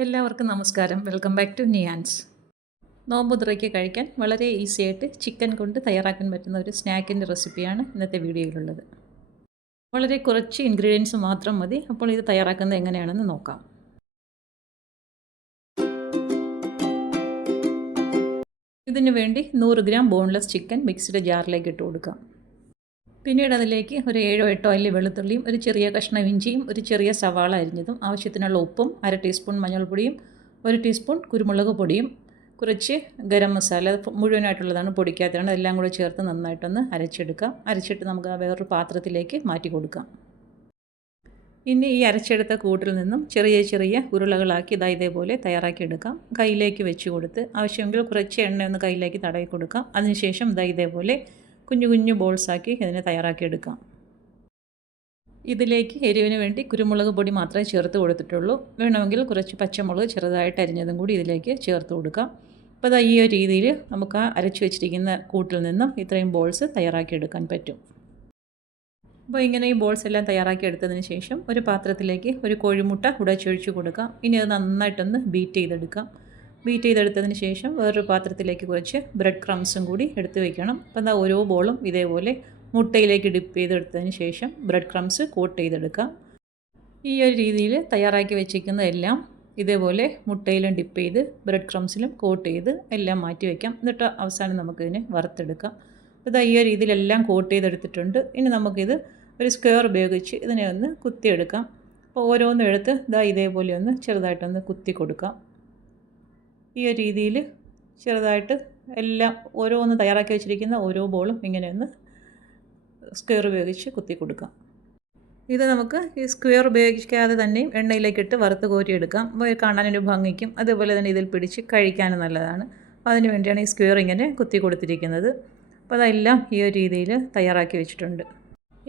എല്ലാവർക്കും നമസ്കാരം. Welcome back to നിയാൻസ്. നോമ്പുതുറയ്ക്ക് കഴിക്കാൻ വളരെ ഈസി ആയിട്ട് ചിക്കൻ കൊണ്ട് തയ്യാറാക്കാൻ പറ്റുന്ന ഒരു സ്നാക്കിൻ്റെ റെസിപ്പിയാണ് ഇന്നത്തെ വീഡിയോയിലുള്ളത്. വളരെ കുറച്ച് ഇൻഗ്രീഡിയൻസ് മാത്രം മതി. അപ്പോൾ ഇത് തയ്യാറാക്കുന്നത് എങ്ങനെയാണെന്ന് നോക്കാം. ഇതിനു വേണ്ടി 100 ഗ്രാം ബോൺലെസ് ചിക്കൻ മിക്സിയുടെ ജാറിലേക്ക് ഇട്ട് കൊടുക്കാം. പിന്നീട് അതിലേക്ക് ഒരു 7-8 അല്ലി വെളുത്തുള്ളിയും ഒരു ചെറിയ കഷ്ണം ഇഞ്ചിയും ഒരു ചെറിയ സവാള അരിഞ്ഞതും ആവശ്യത്തിനുള്ള ഉപ്പും 1/2 ടീസ്പൂൺ മഞ്ഞൾപ്പൊടിയും 1 ടീസ്പൂൺ കുരുമുളക് പൊടിയും കുറച്ച് ഗരം മസാല മുഴുവനായിട്ടുള്ളതാണ്, പൊടിക്കാത്തതാണ്, എല്ലാം കൂടെ ചേർത്ത് നന്നായിട്ടൊന്ന് അരച്ചെടുക്കാം. അരച്ചിട്ട് നമുക്ക് ആ വേറൊരു പാത്രത്തിലേക്ക് മാറ്റി കൊടുക്കാം. ഇനി ഈ അരച്ചെടുത്ത കൂട്ടിൽ നിന്നും ചെറിയ ചെറിയ ഉരുളകളാക്കി ഇതേപോലെ തയ്യാറാക്കി എടുക്കാം. കയ്യിലേക്ക് വെച്ച് കൊടുത്ത് ആവശ്യമെങ്കിൽ കുറച്ച് എണ്ണ ഒന്ന് കയ്യിലേക്ക് തടവി കൊടുക്കാം. അതിനുശേഷം ഇതേപോലെ കുഞ്ഞു കുഞ്ഞു ബോൾസാക്കി ഇതിനെ തയ്യാറാക്കിയെടുക്കാം. ഇതിലേക്ക് എരിവിന് വേണ്ടി കുരുമുളക് പൊടി മാത്രമേ ചേർത്ത് കൊടുത്തിട്ടുള്ളൂ. വേണമെങ്കിൽ കുറച്ച് പച്ചമുളക് ചെറുതായിട്ട് അരിഞ്ഞതും കൂടി ഇതിലേക്ക് ചേർത്ത് കൊടുക്കാം. അപ്പോൾ ഈ ഒരു രീതിയിൽ നമുക്ക് ആ അരച്ച് വെച്ചിരിക്കുന്ന കൂട്ടിൽ നിന്നും ഇത്രയും ബോൾസ് തയ്യാറാക്കിയെടുക്കാൻ പറ്റും. അപ്പോൾ ഇങ്ങനെ ഈ ബോൾസ് എല്ലാം തയ്യാറാക്കി എടുത്തതിന് ശേഷം ഒരു പാത്രത്തിലേക്ക് ഒരു കോഴിമുട്ട ഉടച്ചൊഴിച്ച് കൊടുക്കാം. ഇനി അത് നന്നായിട്ടൊന്ന് ബീറ്റ് ചെയ്തെടുക്കാം. ബീറ്റ് ചെയ്തെടുത്തതിന് ശേഷം വേറൊരു പാത്രത്തിലേക്ക് കുറച്ച് ബ്രെഡ് ക്രംസും കൂടി എടുത്ത് വയ്ക്കണം. അപ്പോൾ ഓരോ ബോളും ഇതേപോലെ മുട്ടയിലേക്ക് ഡിപ്പ് ചെയ്തെടുത്തതിന് ശേഷം ബ്രെഡ് ക്രംസ് കോട്ട് ചെയ്തെടുക്കാം. ഈ ഒരു രീതിയിൽ തയ്യാറാക്കി വെച്ചിരിക്കുന്ന എല്ലാം ഇതേപോലെ മുട്ടയിലും ഡിപ്പ് ചെയ്ത് ബ്രെഡ് ക്രംസിലും കോട്ട് ചെയ്ത് എല്ലാം മാറ്റി വയ്ക്കാം. എന്നിട്ട് അവസാനം നമുക്കിതിനെ വറുത്തെടുക്കാം. അപ്പോൾ ഈ ഒരു രീതിയിലെല്ലാം കോട്ട് ചെയ്തെടുത്തിട്ടുണ്ട്. ഇനി നമുക്കിത് ഒരു സ്ക്വയർ ഉപയോഗിച്ച് ഇതിനെ ഒന്ന് കുത്തിയെടുക്കാം. അപ്പോൾ ഓരോന്നും എടുത്ത് ഇതേപോലെ ഒന്ന് ചെറുതായിട്ടൊന്ന് കുത്തി കൊടുക്കാം. ഈ ഒരു രീതിയിൽ ചെറുതായിട്ട് എല്ലാം ഓരോന്ന് തയ്യാറാക്കി വെച്ചിരിക്കുന്ന ഓരോ ബോളും ഇങ്ങനെ ഒന്ന് സ്ക്വയർ ഉപയോഗിച്ച് കുത്തി കൊടുക്കാം. ഇത് നമുക്ക് ഈ സ്ക്വയർ ഉപയോഗിക്കാതെ തന്നെ എണ്ണയിലേക്കിട്ട് വറുത്ത് കോരിയെടുക്കാം. അപ്പോൾ കാണാനൊരു ഭംഗിക്കും അതുപോലെ തന്നെ ഇതിൽ പിടിച്ച് കഴിക്കാനും നല്ലതാണ്. അപ്പോൾ അതിന് വേണ്ടിയാണ് ഈ സ്ക്വയർ ഇങ്ങനെ കുത്തി കൊടുത്തിരിക്കുന്നത്. അപ്പോൾ അതെല്ലാം ഈ ഒരു രീതിയിൽ തയ്യാറാക്കി വെച്ചിട്ടുണ്ട്.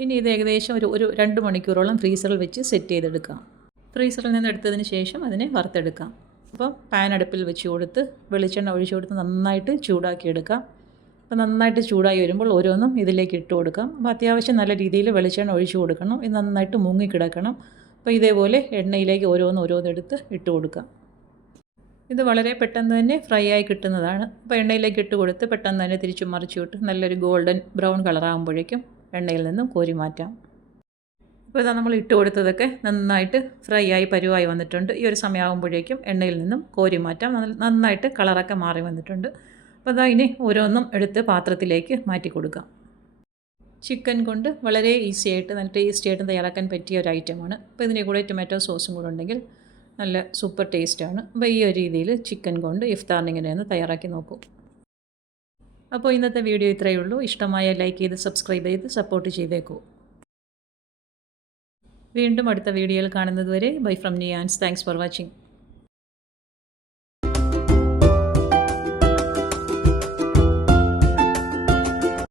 ഇനി ഇത് ഏകദേശം ഒരു 2 മണിക്കൂറോളം ഫ്രീസറിൽ വെച്ച് സെറ്റ് ചെയ്തെടുക്കാം. ഫ്രീസറിൽ നിന്ന് എടുത്തതിന് ശേഷം അതിനെ വറുത്തെടുക്കാം. അപ്പോൾ പാൻ അടുപ്പിൽ വെച്ച് കൊടുത്ത് വെളിച്ചെണ്ണ ഒഴിച്ച് കൊടുത്ത് നന്നായിട്ട് ചൂടാക്കിയെടുക്കാം. അപ്പോൾ നന്നായിട്ട് ചൂടായി വരുമ്പോൾ ഓരോന്നും ഇതിലേക്ക് ഇട്ട് കൊടുക്കാം. അപ്പോൾ അത്യാവശ്യം നല്ല രീതിയിൽ വെളിച്ചെണ്ണ ഒഴിച്ച് കൊടുക്കണം. ഇത് നന്നായിട്ട് മുങ്ങിക്കിടക്കണം. അപ്പോൾ ഇതേപോലെ എണ്ണയിലേക്ക് ഓരോന്നെടുത്ത് ഇട്ട് കൊടുക്കാം. ഇത് വളരെ പെട്ടെന്ന് തന്നെ ഫ്രൈ ആയി കിട്ടുന്നതാണ്. അപ്പോൾ എണ്ണയിലേക്ക് ഇട്ട് കൊടുത്ത് പെട്ടെന്ന് തന്നെ തിരിച്ചു മറിച്ച് വിട്ട് നല്ലൊരു ഗോൾഡൻ ബ്രൗൺ കളറാകുമ്പോഴേക്കും എണ്ണയിൽ നിന്നും കോരി മാറ്റാം. അപ്പോൾ നമ്മൾ ഇട്ട് കൊടുത്തതൊക്കെ നന്നായിട്ട് ഫ്രൈ ആയി പരുവായി വന്നിട്ടുണ്ട്. ഈ ഒരു സമയമാകുമ്പോഴേക്കും എണ്ണയിൽ നിന്നും കോരി മാറ്റാം. നന്നായിട്ട് കളറൊക്കെ മാറി വന്നിട്ടുണ്ട്. അപ്പോൾ ഇനി ഓരോന്നും എടുത്ത് പാത്രത്തിലേക്ക് മാറ്റി കൊടുക്കാം. ചിക്കൻ കൊണ്ട് വളരെ ഈസി ആയിട്ട് നല്ല ടേസ്റ്റി ആയിട്ട് തയ്യാറാക്കാൻ പറ്റിയ ഒരു ഐറ്റമാണ്. അപ്പോൾ ഇതിൻ്റെ കൂടെ ടൊമാറ്റോ സോസും കൂടെ ഉണ്ടെങ്കിൽ നല്ല സൂപ്പർ ടേസ്റ്റാണ്. അപ്പോൾ ഈ ഒരു രീതിയിൽ ചിക്കൻ കൊണ്ട് ഇഫ്താറിന് ഇങ്ങനെയൊന്ന് തയ്യാറാക്കി നോക്കൂ. അപ്പോൾ ഇന്നത്തെ വീഡിയോ ഇത്രയേ ഉള്ളൂ. ഇഷ്ടമായ ലൈക്ക് ചെയ്ത് സബ്സ്ക്രൈബ് ചെയ്ത് സപ്പോർട്ട് ചെയ്തേക്കൂ. വീണ്ടും അടുത്ത വീഡിയോയിൽ കാണുന്നത് വരെ ബൈ ഫ്രം നിയാൻസ്. Thanks for watching.